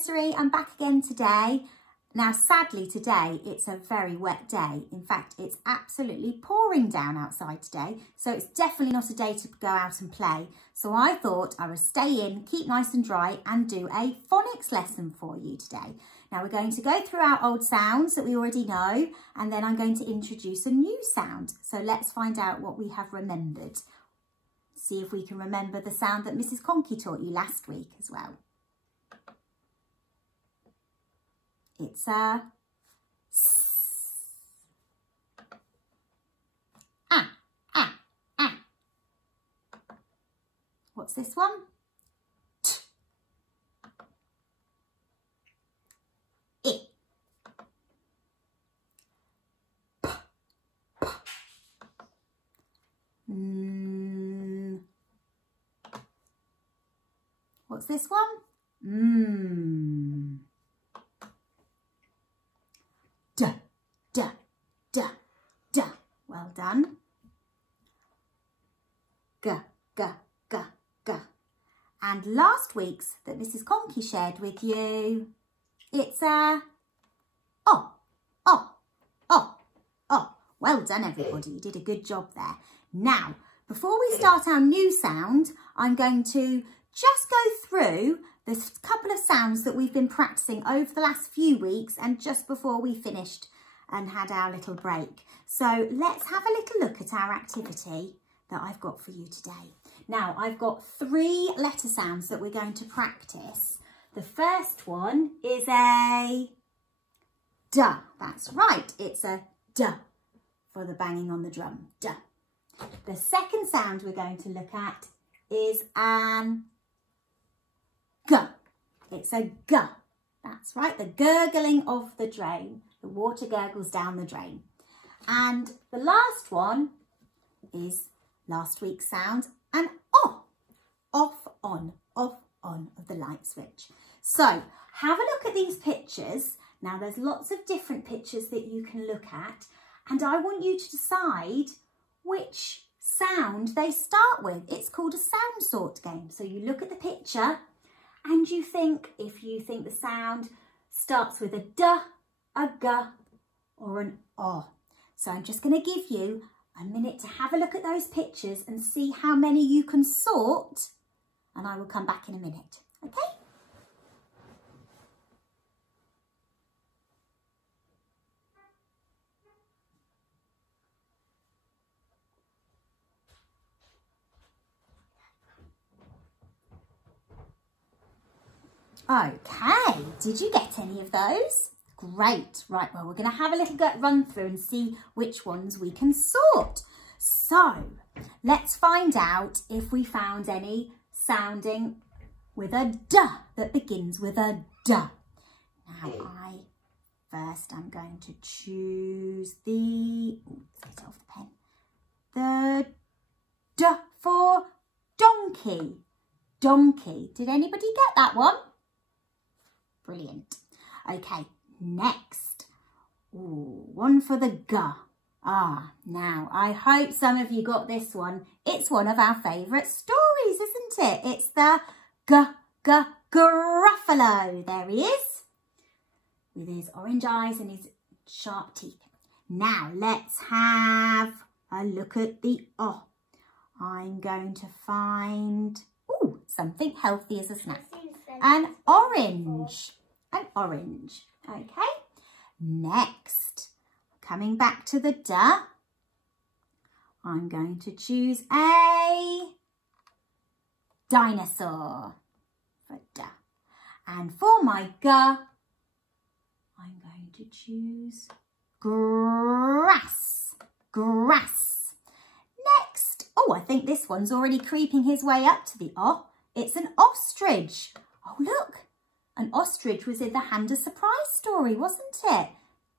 Nursery. I'm back again today. Now, sadly today, it's a very wet day. In fact, it's absolutely pouring down outside today. So it's definitely not a day to go out and play. So I thought I would stay in, keep nice and dry and do a phonics lesson for you today. Now we're going to go through our old sounds that we already know, and then I'm going to introduce a new sound. So let's find out what we have remembered. See if we can remember the sound that Mrs. Conkey taught you last week as well. It's a S. Ah, ah, ah. What's this one? T. I. P. P. What's this one? D, d, d, d. Well done. G, g, g, g. And last week's that Mrs. Conkey shared with you, it's a O, O, O, O. Well done, everybody. You did a good job there. Now, before we start our new sound, I'm going to just go through the couple of sounds that we've been practicing over the last few weeks and just before we finished and had our little break. So let's have a little look at our activity that I've got for you today. Now, I've got 3 letter sounds that we're going to practice. The first one is a D. That's right, it's a D for the banging on the drum, D. The second sound we're going to look at is an G. It's a G. That's right, the gurgling of the drain. The water gurgles down the drain. And the last one is last week's sound, an O. Off, on of the light switch. So have a look at these pictures. Now there's lots of different pictures that you can look at, and I want you to decide which sound they start with. It's called a sound sort game. So you look at the picture and you think, if you think the sound starts with a D, a G or an O. So I'm just going to give you a minute to have a look at those pictures and see how many you can sort, and I will come back in a minute, okay? Okay, did you get any of those? Great. Right, well, we're going to have a little run through and see which ones we can sort. So, let's find out if we found any sounding with a D that begins with a D. Now, I'm going to choose the, let's get off the pen, the D for donkey. Donkey. Did anybody get that one? Brilliant. Okay, next. Ooh, one for the G. Now, I hope some of you got this one. It's one of our favourite stories, isn't it? It's the Gruffalo. There he is, with his orange eyes and his sharp teeth. Now, let's have a look at the O. I'm going to find, something healthy as a snack. An orange. An orange. Okay. Next, coming back to the D, I'm going to choose a dinosaur for D. And for my G, I'm going to choose grass. Grass. Next, I think this one's already creeping his way up to the O. It's an ostrich. Oh, look. An ostrich was in the Handa's surprise story, wasn't it?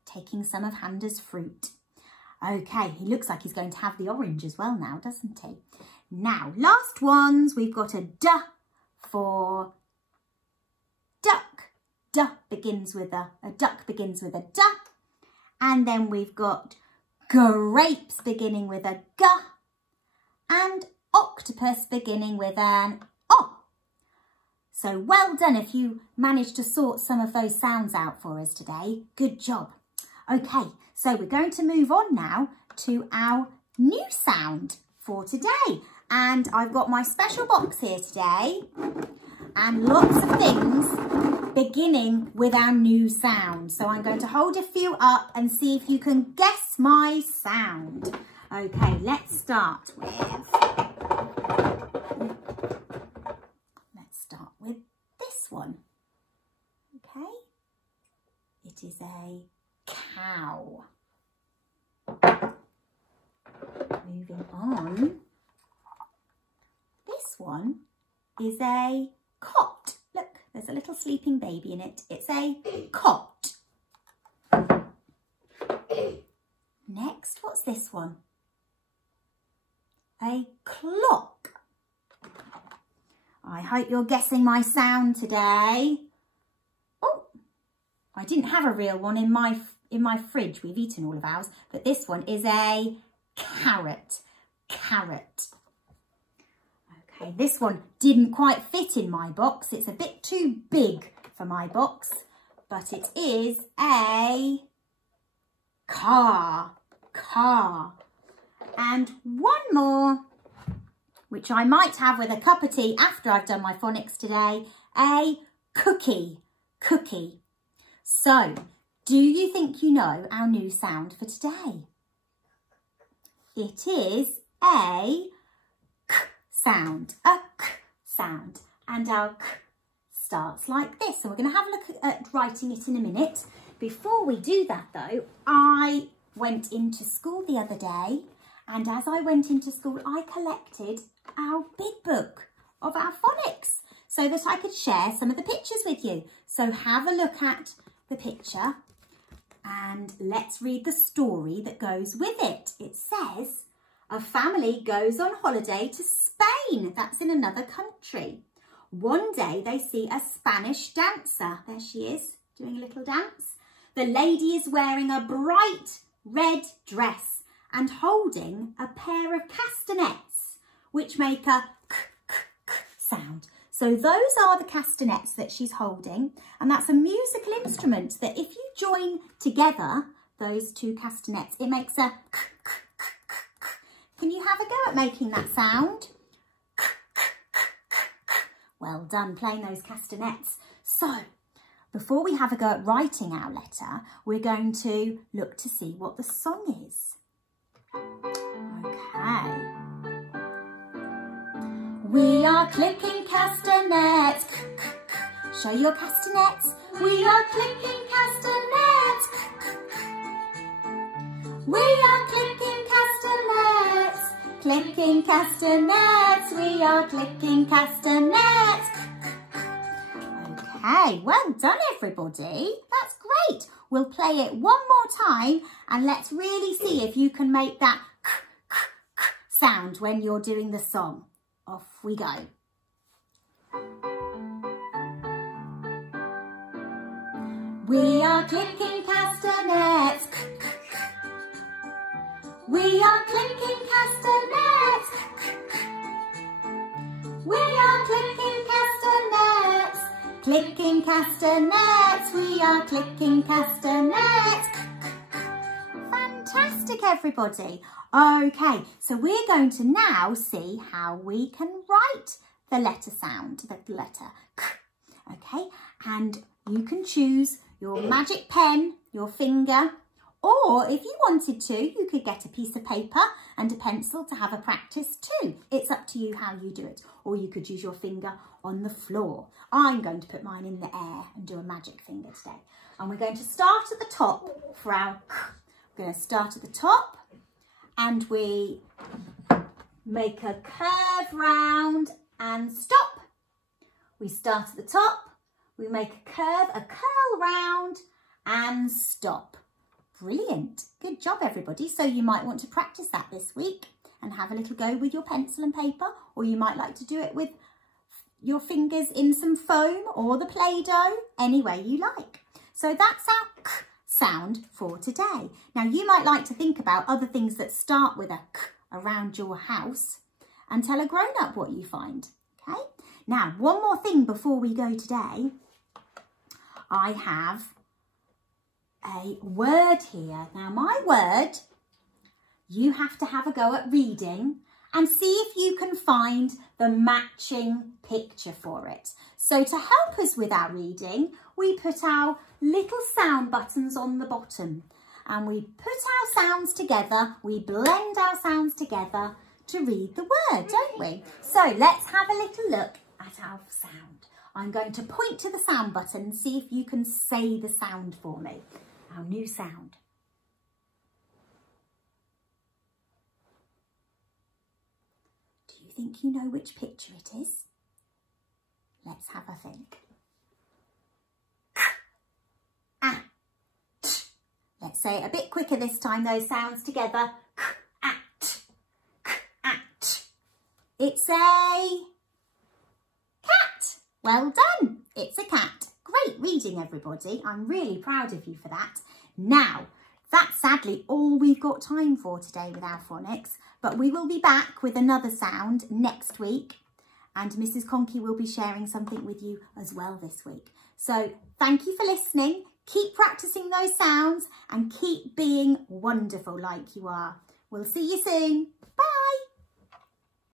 Taking some of Handa's fruit. Okay, he looks like he's going to have the orange as well now, doesn't he? Now, last ones, we've got a D for duck. Duck begins with a duck begins with a D. And then we've got grapes beginning with a G. And octopus beginning with an O. So well done if you managed to sort some of those sounds out for us today. Good job. Okay, so we're going to move on now to our new sound for today. And I've got my special box here today and lots of things beginning with our new sound. So I'm going to hold a few up and see if you can guess my sound. Okay, let's start with this one. Okay, it is a cow. Moving on. This one is a cot. Look, there's a little sleeping baby in it. It's a cot. Next, what's this one? A clock. I hope you're guessing my sound today. Oh, I didn't have a real one in my fridge. We've eaten all of ours, but this one is a carrot. Carrot. Okay, this one didn't quite fit in my box. It's a bit too big for my box, but it is a car. Car. And one more, which I might have with a cup of tea after I've done my phonics today, a cookie. Cookie. So, do you think you know our new sound for today? It is a k sound, a k sound. And our k starts like this. So we're going to have a look at writing it in a minute. Before we do that though, I went into school the other day, and as I went into school, I collected our big book of our phonics so that I could share some of the pictures with you. So have a look at the picture and let's read the story that goes with it. It says, a family goes on holiday to Spain. That's in another country. One day they see a Spanish dancer. There she is, doing a little dance. The lady is wearing a bright red dress and holding a pair of castanets, which make a k, k, k sound. So those are the castanets that she's holding, and that's a musical instrument that if you join together those two castanets, it makes a k, k, k, k, k. Can you have a go at making that sound? K, k, k, k, k. Well done playing those castanets. So, before we have a go at writing our letter, we're going to look to see what the song is. Okay. We are clicking castanets. Show your castanets. We are clicking castanets. We are clicking castanets. Clicking castanets. We are clicking castanets. Okay, well done everybody. That's great. We'll play it one more time and let's really see if you can make that k, k, k sound when you're doing the song. Off we go. We are clicking castanets. K, k, k. We are clicking castanets. K, k, k. We are clicking castanets. Clicking castanets, we are clicking castanets. Fantastic, everybody. Okay, so we're going to now see how we can write the letter sound, the letter k. Okay, and you can choose your magic pen, your finger, or if you wanted to, you could get a piece of paper and a pencil to have a practice too. It's up to you how you do it. Or you could use your finger on the floor. I'm going to put mine in the air and do a magic finger today. And we're going to start at the top for our k. We're going to start at the top and we make a curve round and stop. We start at the top, we make a curve, a curl round and stop. Brilliant. Good job, everybody. So you might want to practice that this week and have a little go with your pencil and paper, or you might like to do it with your fingers in some foam or the Play-Doh, any way you like. So that's our k sound for today. Now you might like to think about other things that start with a k around your house and tell a grown-up what you find, okay? Now, one more thing before we go today. I have a word here. Now, my word, you have to have a go at reading and see if you can find the matching picture for it. So to help us with our reading, we put our little sound buttons on the bottom and we put our sounds together, we blend our sounds together to read the word, don't we? So let's have a little look at our sound. I'm going to point to the sound button and see if you can say the sound for me. Our new sound. Do you think you know which picture it is? Let's have a think. Ah. Let's say it a bit quicker this time, those sounds together. It's a cat. Well done. It's a cat. Great reading, everybody. I'm really proud of you for that. Now, that's sadly all we've got time for today with our phonics, but we will be back with another sound next week, and Mrs. Conkey will be sharing something with you as well this week. So thank you for listening. Keep practicing those sounds and keep being wonderful like you are. We'll see you soon. Bye.